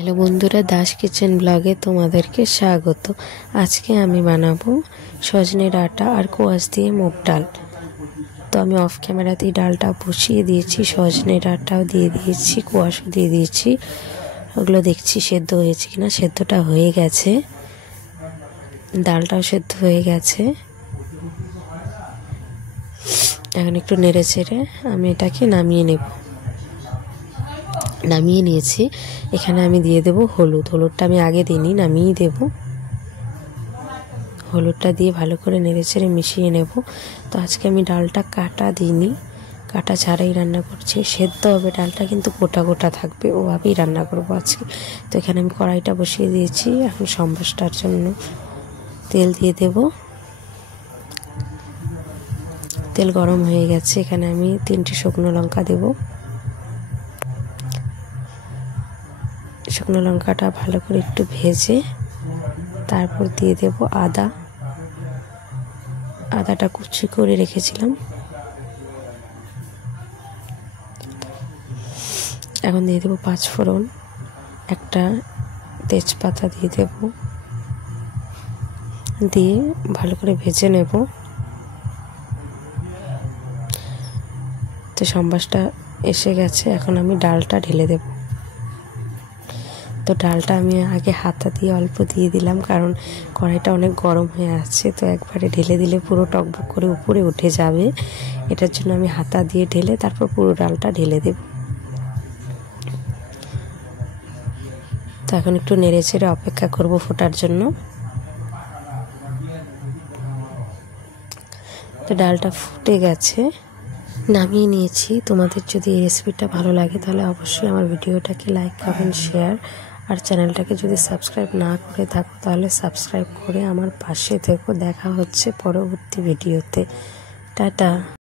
Hello বন্ধুরা, Das kitchen ব্লগে তোমাদেরকে স্বাগত। আজকে আমি বানাবো সজনে ডাঁটা আর কোয়াশ দিয়ে মুগ ডাল। তো আমি অফ ক্যামেরাতেই ডালটা বসিয়ে দিয়েছি, সজনে ডাঁটাও দিয়ে দিয়েছি, কোয়াশও দিয়ে দিয়েছি। ওগুলো দেখছি সেদ্ধ হয়েছে কিনা। সেদ্ধটা হয়ে গেছে, ডালটাও সেদ্ধ হয়ে গেছে। এখন একটু নেড়ে চেড়ে আমি এটাকে নামিয়ে নিয়েছি। এখানে আমি দিয়ে দেব হলুদটা আমি আগে দিইনি, নামিয়ে দেব। হলুদটা দিয়ে ভালো করে নেড়ে চেড়ে মিশিয়ে নেব। তো আজকে আমি ডালটা কাটা দিইনি, কাটা ছাড়াই রান্না করছি। সেদ্ধ হবে ডালটা, কিন্তু গোটা গোটা থাকবে, ওভাবেই রান্না করবো আজকে। তো এখানে আমি কড়াইটা বসিয়ে দিয়েছি। এখন সম্বাসটার জন্য তেল দিয়ে দেব। তেল গরম হয়ে গেছে, এখানে আমি 3টে শুকনো লঙ্কা দেব। শুকনো লঙ্কাটা ভালো করে একটু ভেজে তারপর দিয়ে দেব আদাটা কুচি করে রেখেছিলাম। এখন দিয়ে দেবো 5 ফোড়ন, একটা তেজপাতা দিয়ে দেব, দিয়ে ভালো করে ভেজে নেব। তো সম্বাসটা এসে গেছে, এখন আমি ডালটা ঢেলে দেব। তো ডালটা আমি আগে হাতা দিয়ে অল্প দিয়ে দিলাম, কারণ কড়াইটা অনেক গরম হয়ে আছে। তো একবারে ঢেলে দিলে পুরো টকবক করে উপরে উঠে যাবে। এটার জন্য আমি হাতা দিয়ে ঢেলে তারপর পুরো ডালটা ঢেলে দেব। তো এখন একটু নেড়ে চেড়ে অপেক্ষা করব ফোটার জন্য। তো ডালটা ফুটে গেছে, নামিয়ে নিয়েছি। তোমাদের যদি এই রেসিপিটা ভালো লাগে তাহলে অবশ্যই আমার ভিডিওটাকে লাইক, কমেন্ট, শেয়ার, আর চ্যানেলটাকে যদি সাবস্ক্রাইব না করে থাকো তাহলে সাবস্ক্রাইব করে আমার পাশে থেকো। দেখা হচ্ছে পরবর্তী ভিডিওতে। টাটা।